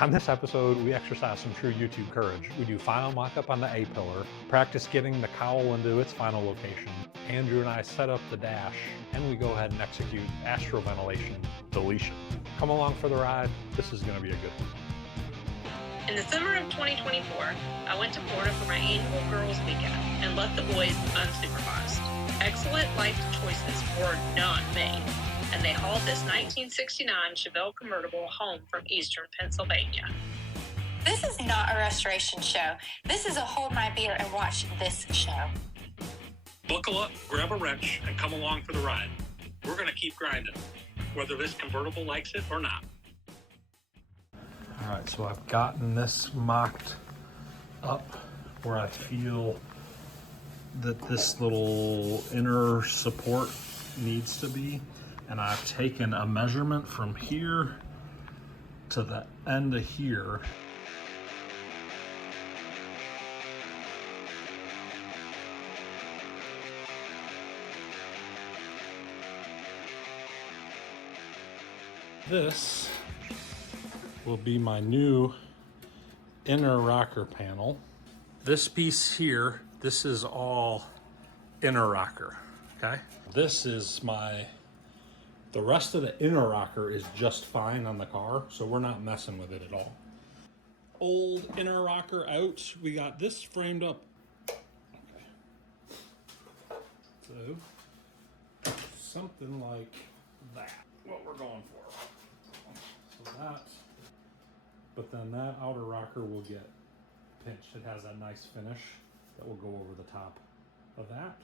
On this episode, we exercise some true YouTube courage. We do final mock-up on the A-pillar, practice getting the cowl into its final location. Andrew and I set up the dash, and we go ahead and execute Astro-Ventilation deletion. Come along for the ride. This is going to be a good one. In the summer of 2024, I went to Florida for my annual Girls Weekend and left the boys unsupervised. Excellent life choices were not made, and they hauled this 1969 Chevelle convertible home from eastern Pennsylvania. This is not a restoration show. This is a hold my beer and watch this show. Buckle up, grab a wrench, and come along for the ride. We're going to keep grinding, whether this convertible likes it or not. All right, so I've gotten this mocked up where I feel that this little inner support needs to be. And I've taken a measurement from here to the end of here. This will be my new inner rocker panel. This piece here, this is all inner rocker, okay? This is the rest of the inner rocker is just fine on the car, so we're not messing with it at all. Old inner rocker out. We got this framed up. Okay. So, something like that. What we're going for. So that, but then that outer rocker will get pinched. It has that nice finish that will go over the top of that.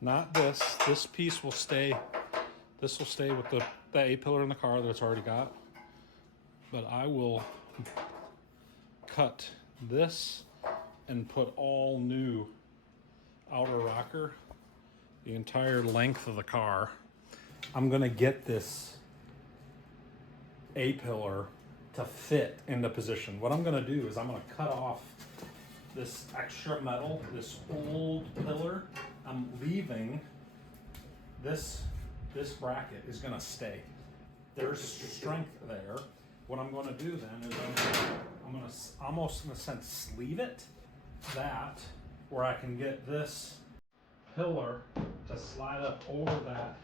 Not this. This piece will stay. This will stay with the A-pillar in the car that it's already got. But I will cut this and put all new outer rocker the entire length of the car. I'm gonna get this A-pillar to fit into position. What I'm gonna do is I'm gonna cut off this extra metal, this old pillar. I'm leaving this bracket is gonna stay. There's strength there. What I'm gonna do then is I'm gonna almost in a sense sleeve it, that, where I can get this pillar to slide up over that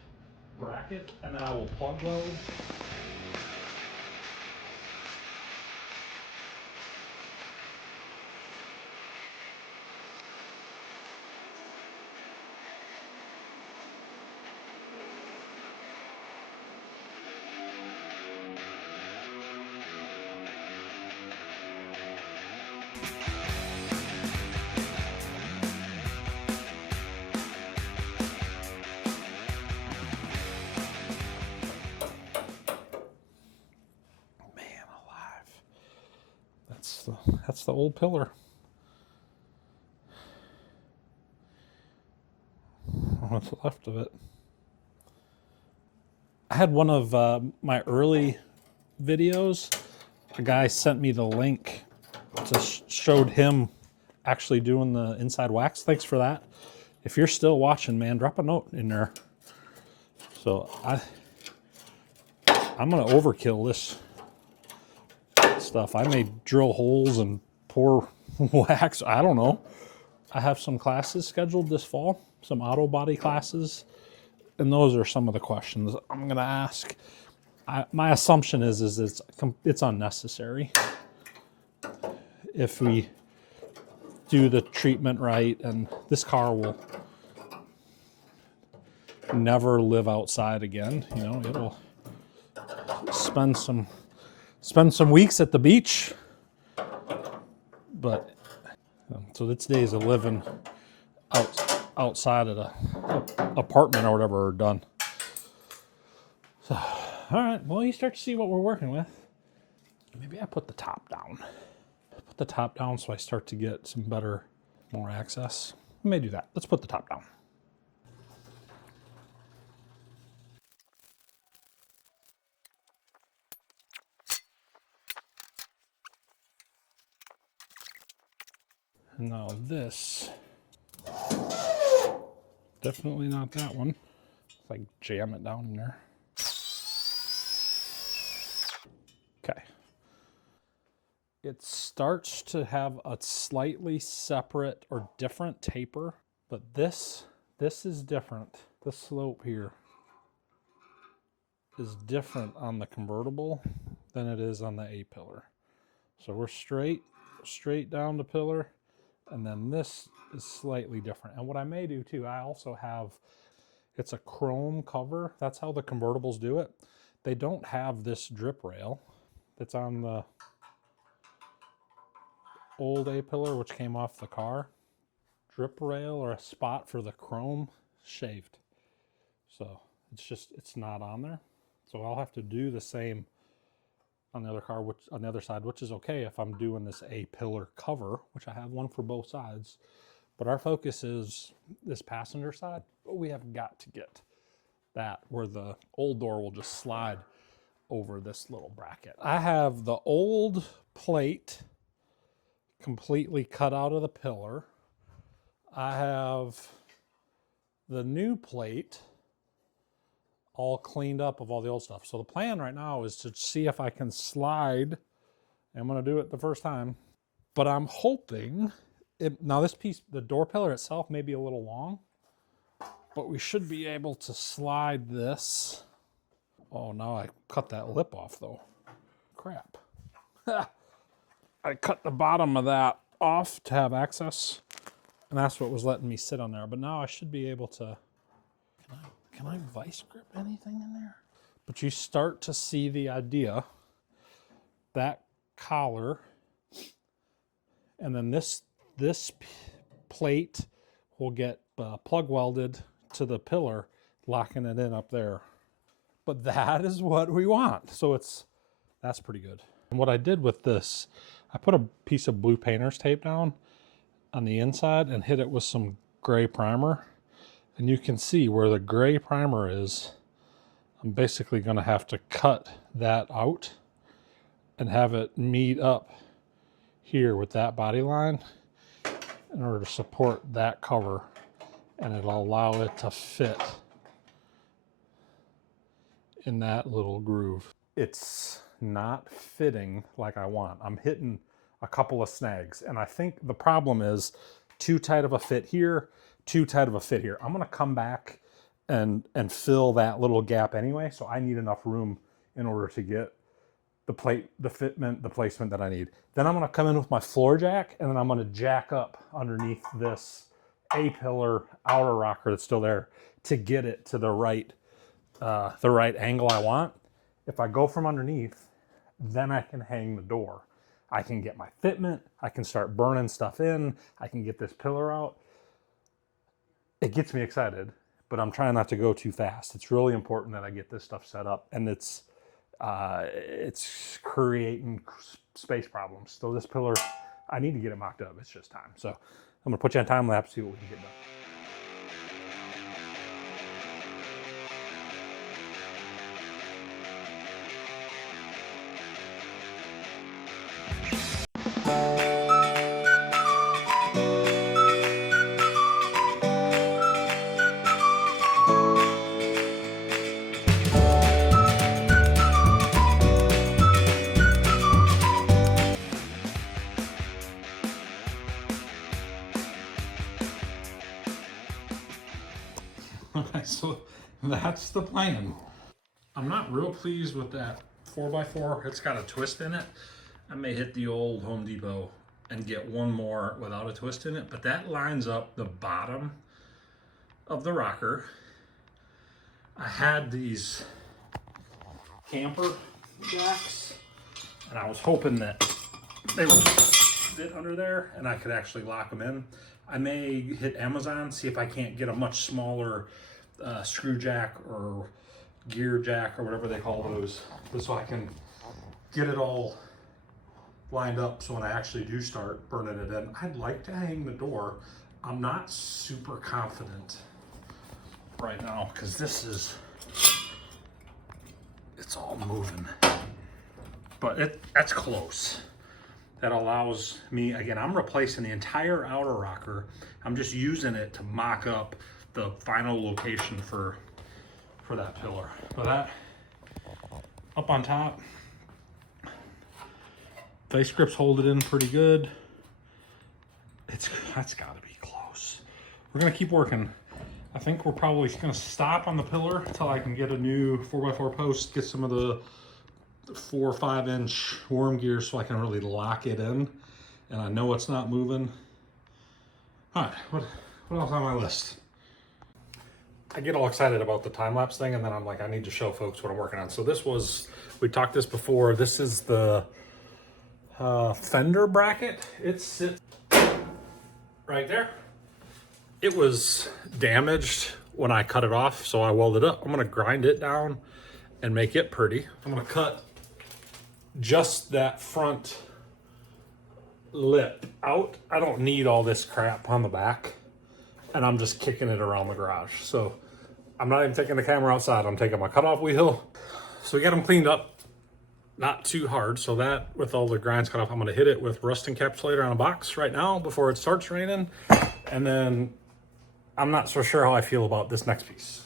bracket, and then I will plug those. That's the old pillar. What's left of it? I had one of my early videos. A guy sent me the link to showed him actually doing the inside wax. Thanks for that. If you're still watching, man, drop a note in there. So I'm gonna overkill this stuff. I may drill holes and pour wax. I don't know. I have some classes scheduled this fall, some auto body classes, and those are some of the questions I'm going to ask. My assumption is it's unnecessary if we do the treatment right, and this car will never live outside again. You know, it'll spend some weeks at the beach, but so its days of living outside of the apartment or whatever are done. So, all right, well, you start to see what we're working with. Maybe I put the top down. Put the top down so I start to get some more access. I may do that. Let's put the top down. Now this, definitely not that one. Like jam it down in there. Okay, It starts to have a slightly separate or different taper, but this is different. The slope here is different on the convertible than it is on the A-pillar. So we're straight down the pillar, and then this is slightly different. And what I may do too, I also have, it's a chrome cover. That's how the convertibles do it. They don't have this drip rail that's on the old A-pillar, which came off the car. Drip rail or a spot for the chrome shaved. So it's not on there. So I'll have to do the same on the other car, which on the other side, which is okay if I'm doing this A-pillar cover, which I have one for both sides. But our focus is this passenger side, but we have got to get that where the old door will just slide over this little bracket. I have the old plate completely cut out of the pillar. I have the new plate all cleaned up of all the old stuff. So the plan right now is to see if I can slide. I'm going to do it the first time, but I'm hoping now this piece, the door pillar itself may be a little long, but we should be able to slide this. Oh, now I cut that lip off though. Crap. I cut the bottom of that off to have access, and that's what was letting me sit on there. But now I should be able to, can I vice grip anything in there? But you start to see the idea, that collar, and then this plate will get plug welded to the pillar, locking it in up there. But that is what we want. So that's pretty good. And what I did with this, I put a piece of blue painter's tape down on the inside and hit it with some gray primer. And you can see where the gray primer is. I'm basically going to have to cut that out and have it meet up here with that body line in order to support that cover, and it'll allow it to fit in that little groove. It's not fitting like I want. I'm hitting a couple of snags, and I think the problem is too tight of a fit here, too tight of a fit here. I'm gonna come back and fill that little gap anyway, so I need enough room in order to get the plate, the fitment, the placement that I need. Then I'm gonna come in with my floor jack, and then I'm gonna jack up underneath this A-pillar outer rocker that's still there to get it to the right angle I want. If I go from underneath, then I can hang the door. I can get my fitment, I can start burning stuff in, I can get this pillar out. It gets me excited, but I'm trying not to go too fast. It's really important that I get this stuff set up, and it's creating space problems. So this pillar, I need to get it mocked up. It's just time. So I'm gonna put you on time lapse, see what we can get done. So that's the plan. I'm not real pleased with that 4x4. It's got a twist in it. I may hit the old Home Depot and get one more without a twist in it, but that lines up the bottom of the rocker. I had these camper jacks, and I was hoping that they would fit under there and I could actually lock them in. I may hit Amazon, see if I can't get a much smaller screw jack or gear jack or whatever they call those, so I can get it all lined up so when I actually do start burning it in. I'd like to hang the door. I'm not super confident right now because it's all moving, but that's close. That allows me, again, I'm replacing the entire outer rocker. I'm just using it to mock up the final location for that pillar. But that up on top, Vice grips hold it in pretty good. That's got to be close. We're gonna keep working. I think we're probably gonna stop on the pillar until I can get a new 4x4 post, get some of the 4 or 5 inch worm gear so I can really lock it in. And I know it's not moving. All right, what else on my list? I get all excited about the time-lapse thing, and then I'm like, I need to show folks what I'm working on. So this was, we talked this before, this is the Fender bracket. It sits right there. It was damaged when I cut it off, so I welded it up. I'm gonna grind it down and make it pretty. I'm gonna cut just that front lip out. I don't need all this crap on the back, and I'm just kicking it around the garage. So I'm not even taking the camera outside. I'm taking my cutoff wheel. So we got them cleaned up, not too hard. So that, with all the grinds cut off, I'm gonna hit it with rust encapsulator on a box right now before it starts raining. And then I'm not so sure how I feel about this next piece.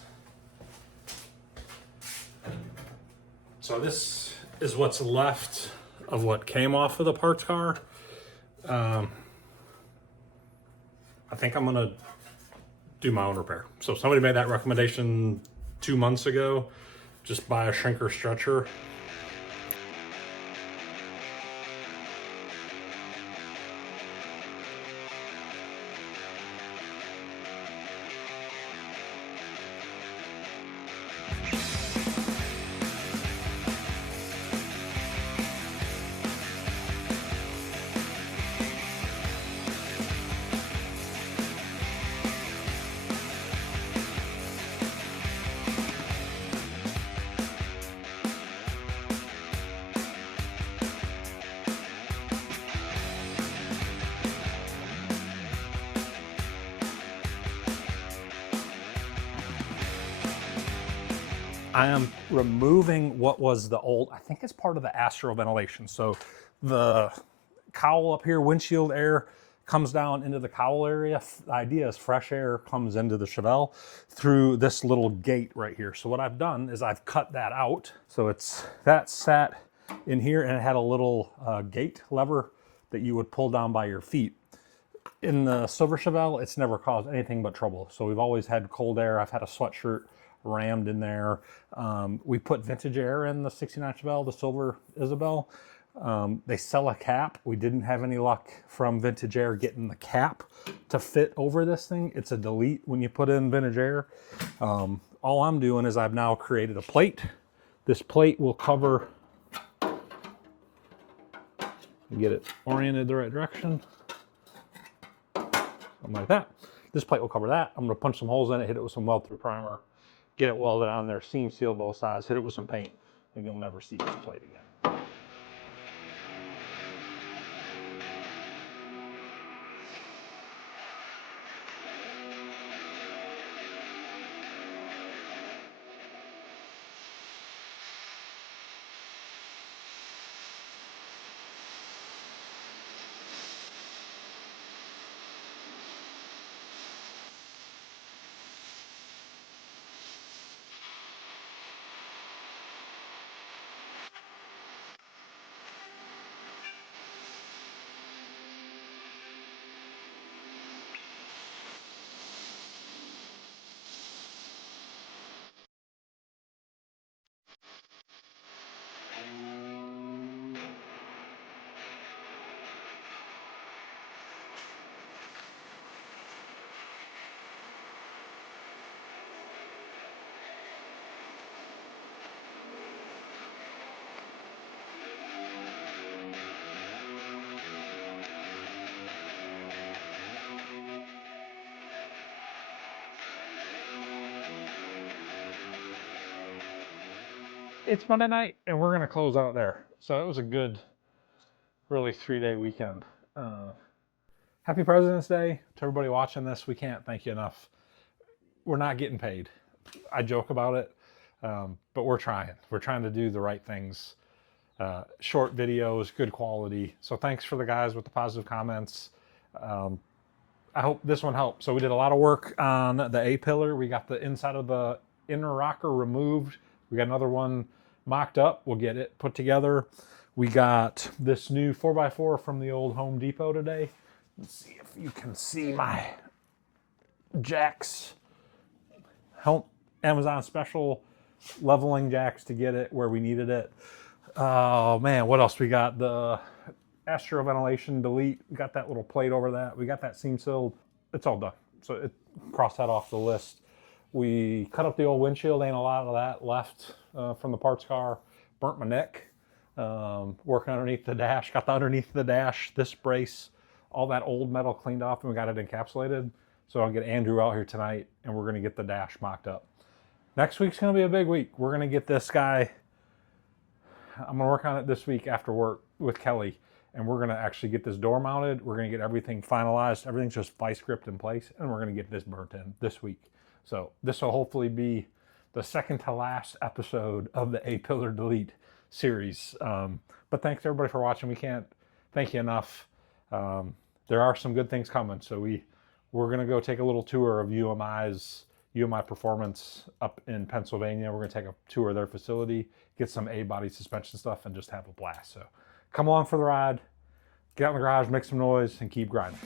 So this is what's left of what came off of the parts car. I think I'm gonna do my own repair. So somebody made that recommendation 2 months ago, just buy a shrinker stretcher. I am removing what was the old, I think it's part of the Astro ventilation. So the cowl up here, windshield air comes down into the cowl area. The idea is fresh air comes into the Chevelle through this little gate right here. So what I've done is I've cut that out. So that sat in here, and it had a little gate lever that you would pull down by your feet. In the silver Chevelle, it's never caused anything but trouble. So we've always had cold air. I've had a sweatshirt rammed in there. We put vintage air in the 69 Chevelle, the silver Isabel. They sell a cap. We didn't have any luck from vintage air getting the cap to fit over this thing. It's a delete when you put in vintage air. All I'm doing is I've now created a plate. This plate will cover, get it oriented the right direction, something like that. This plate will cover that. I'm gonna punch some holes in it, hit it with some weld through primer, get it welded on there, seam seal both sides, hit it with some paint, and you'll never see this plate again. It's Monday night, and we're gonna close out there. So it was a good, really 3-day weekend. Happy President's Day to everybody watching this. We can't thank you enough. We're not getting paid. I joke about it, but we're trying. We're trying to do the right things. Short videos, good quality. So thanks for the guys with the positive comments. I hope this one helped. So we did a lot of work on the A-pillar. We got the inside of the inner rocker removed. We got another one mocked up. We'll get it put together. We got this new 4x4 from the old Home Depot today. Let's see if you can see my jacks. Amazon special leveling jacks to get it where we needed it. Oh man, what else we got? The Astro-Ventilation delete. We got that little plate over that. We got that seam sealed. It's all done. So cross that off the list. We cut up the old windshield. Ain't a lot of that left from the parts car. Burnt my neck. Working underneath the dash. Got the underneath the dash, this brace, all that old metal cleaned off, and we got it encapsulated. So I'll get Andrew out here tonight, and we're going to get the dash mocked up. Next week's going to be a big week. We're going to get this guy. I'm going to work on it this week after work with Kelly, and we're going to actually get this door mounted. We're going to get everything finalized. Everything's just vice gripped in place, and we're going to get this burnt in this week. So this will hopefully be the second to last episode of the A-Pillar Delete series. But thanks everybody for watching. We can't thank you enough. There are some good things coming. So we're going to go take a little tour of UMI Performance up in Pennsylvania. We're going to take a tour of their facility, get some A-body suspension stuff, and just have a blast. So come along for the ride, get out in the garage, make some noise, and keep grinding.